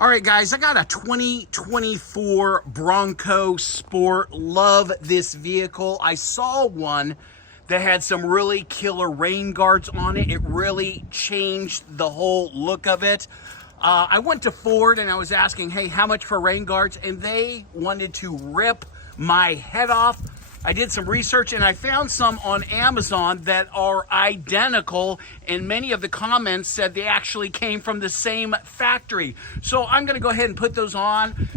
All right, guys, I got a 2024 Bronco Sport. Love this vehicle. I saw one that had some really killer rain guards on it. It really changed the whole look of it. I went to Ford and I was asking, hey, how much for rain guards? And they wanted to rip my head off. I did some research and I found some on Amazon that are identical, and many of the comments said they actually came from the same factory. So I'm gonna go ahead and put those on.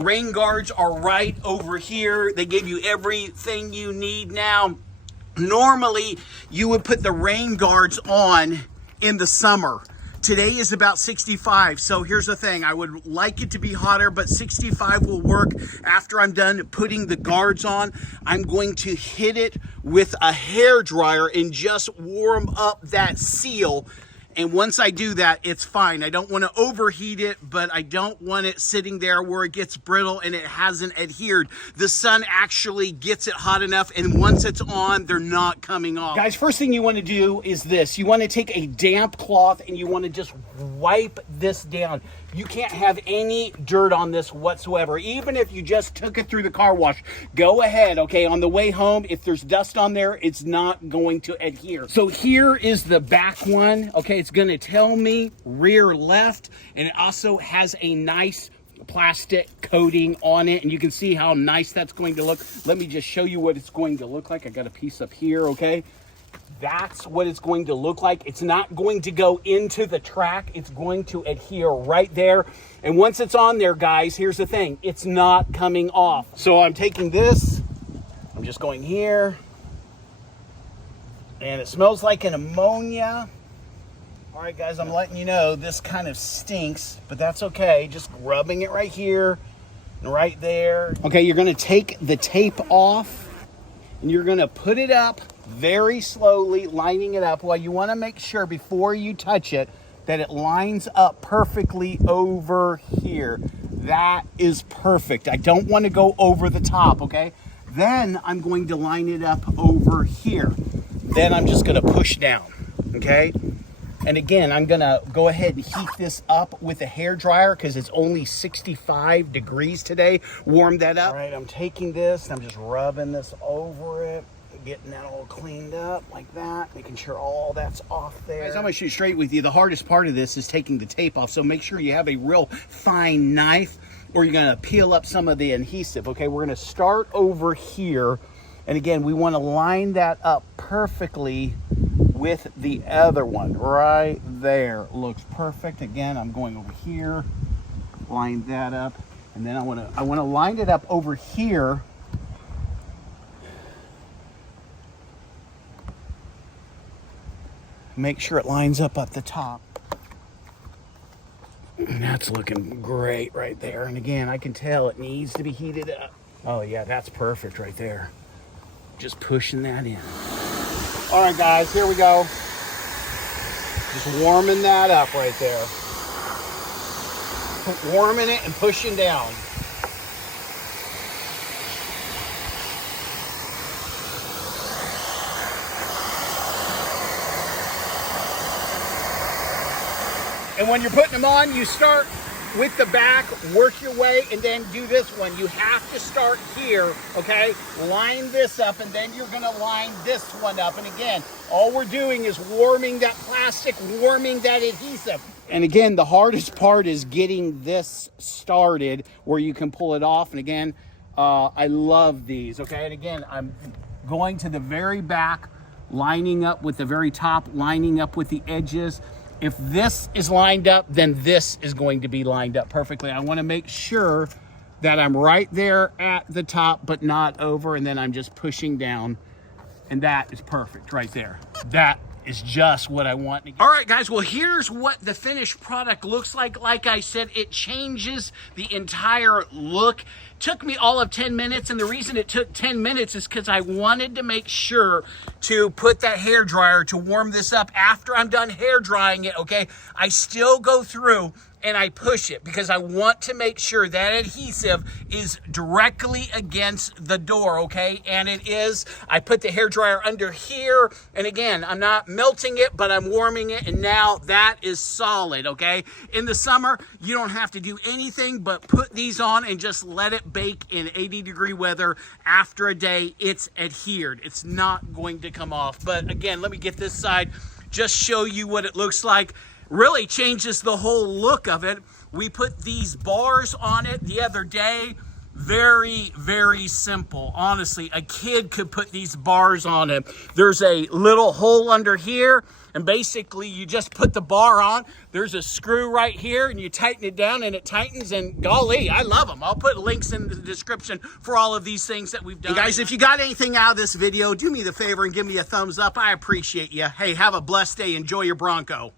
Rain guards are right over here. They give you everything you need now. Normally, you would put the rain guards on in the summer. Today is about 65, so here's the thing. I would like it to be hotter, but 65 will work. After I'm done putting the guards on, I'm going to hit it with a hair dryer and just warm up that seal. And once I do that, it's fine. I don't want to overheat it, but I don't want it sitting there where it gets brittle and it hasn't adhered. The sun actually gets it hot enough, and once it's on, they're not coming off. Guys, first thing you want to do is this. You want to take a damp cloth and you want to just wipe this down. You can't have any dirt on this whatsoever. Even if you just took it through the car wash, go ahead, okay? On the way home, if there's dust on there, it's not going to adhere. So here is the back one, okay? It's gonna tell me rear left, and it also has a nice plastic coating on it, and you can see how nice that's going to look. Let me just show you what it's going to look like. I got a piece up here, okay? That's what it's going to look like. It's not going to go into the track. It's going to adhere right there. And once it's on there, guys, here's the thing. It's not coming off. So I'm taking this. I'm just going here. And it smells like an ammonia. All right, guys, I'm letting you know this kind of stinks, but that's okay. Just rubbing it right here and right there. Okay, you're going to take the tape off and you're going to put it up very slowly, lining it up. Well, you want to make sure before you touch it that it lines up perfectly over here. That is perfect. I don't want to go over the top, okay? Then I'm going to line it up over here. Then I'm just going to push down, okay? And again, I'm going to go ahead and heat this up with a hair dryer because it's only 65 degrees today. Warm that up. All right, I'm taking this and I'm just rubbing this over it, getting that all cleaned up like that, making sure all that's off there. Guys, I'm gonna shoot straight with you. The hardest part of this is taking the tape off, so make sure you have a real fine knife or you're gonna peel up some of the adhesive, okay? We're gonna start over here, and again, we wanna line that up perfectly with the other one right there. Looks perfect. Again, I'm going over here, line that up, and then I wanna line it up over here. Make sure it lines up at the top. And that's looking great right there. And again, I can tell it needs to be heated up. Oh yeah, that's perfect right there. Just pushing that in. All right, guys, here we go. Just warming that up right there. Warming it and pushing down. And when you're putting them on, you start with the back, work your way, and then do this one. You have to start here, okay? Line this up, and then you're gonna line this one up. And again, all we're doing is warming that plastic, warming that adhesive. And again, the hardest part is getting this started where you can pull it off. And again, I love these, okay? And again, I'm going to the very back, lining up with the very top, lining up with the edges. If this is lined up, then this is going to be lined up perfectly. I want to make sure that I'm right there at the top, but not over, and then I'm just pushing down, and that is perfect right there. That is just what I want. All right, guys, well, here's what the finished product looks like. Like I said, it changes the entire look. Took me all of 10 minutes, and the reason it took 10 minutes is because I wanted to make sure to put that hair dryer to warm this up. After I'm done hair drying it, okay, I still go through and I push it because I want to make sure that adhesive is directly against the door, okay? And it is. I put the hairdryer under here, and again, I'm not melting it, but I'm warming it, and now that is solid, okay? In the summer, you don't have to do anything but put these on and just let it bake in 80-degree weather. After a day, it's adhered. It's not going to come off. But again, let me get this side, just show you what it looks like. Really changes the whole look of it. We put these bars on it the other day. Very, very simple. Honestly, a kid could put these bars on it. There's a little hole under here, and basically you just put the bar on. There's a screw right here, and you tighten it down, and it tightens, and golly, I love them. I'll put links in the description for all of these things that we've done. Hey guys, if you got anything out of this video, do me the favor and give me a thumbs up. I appreciate you. Hey, have a blessed day. Enjoy your Bronco.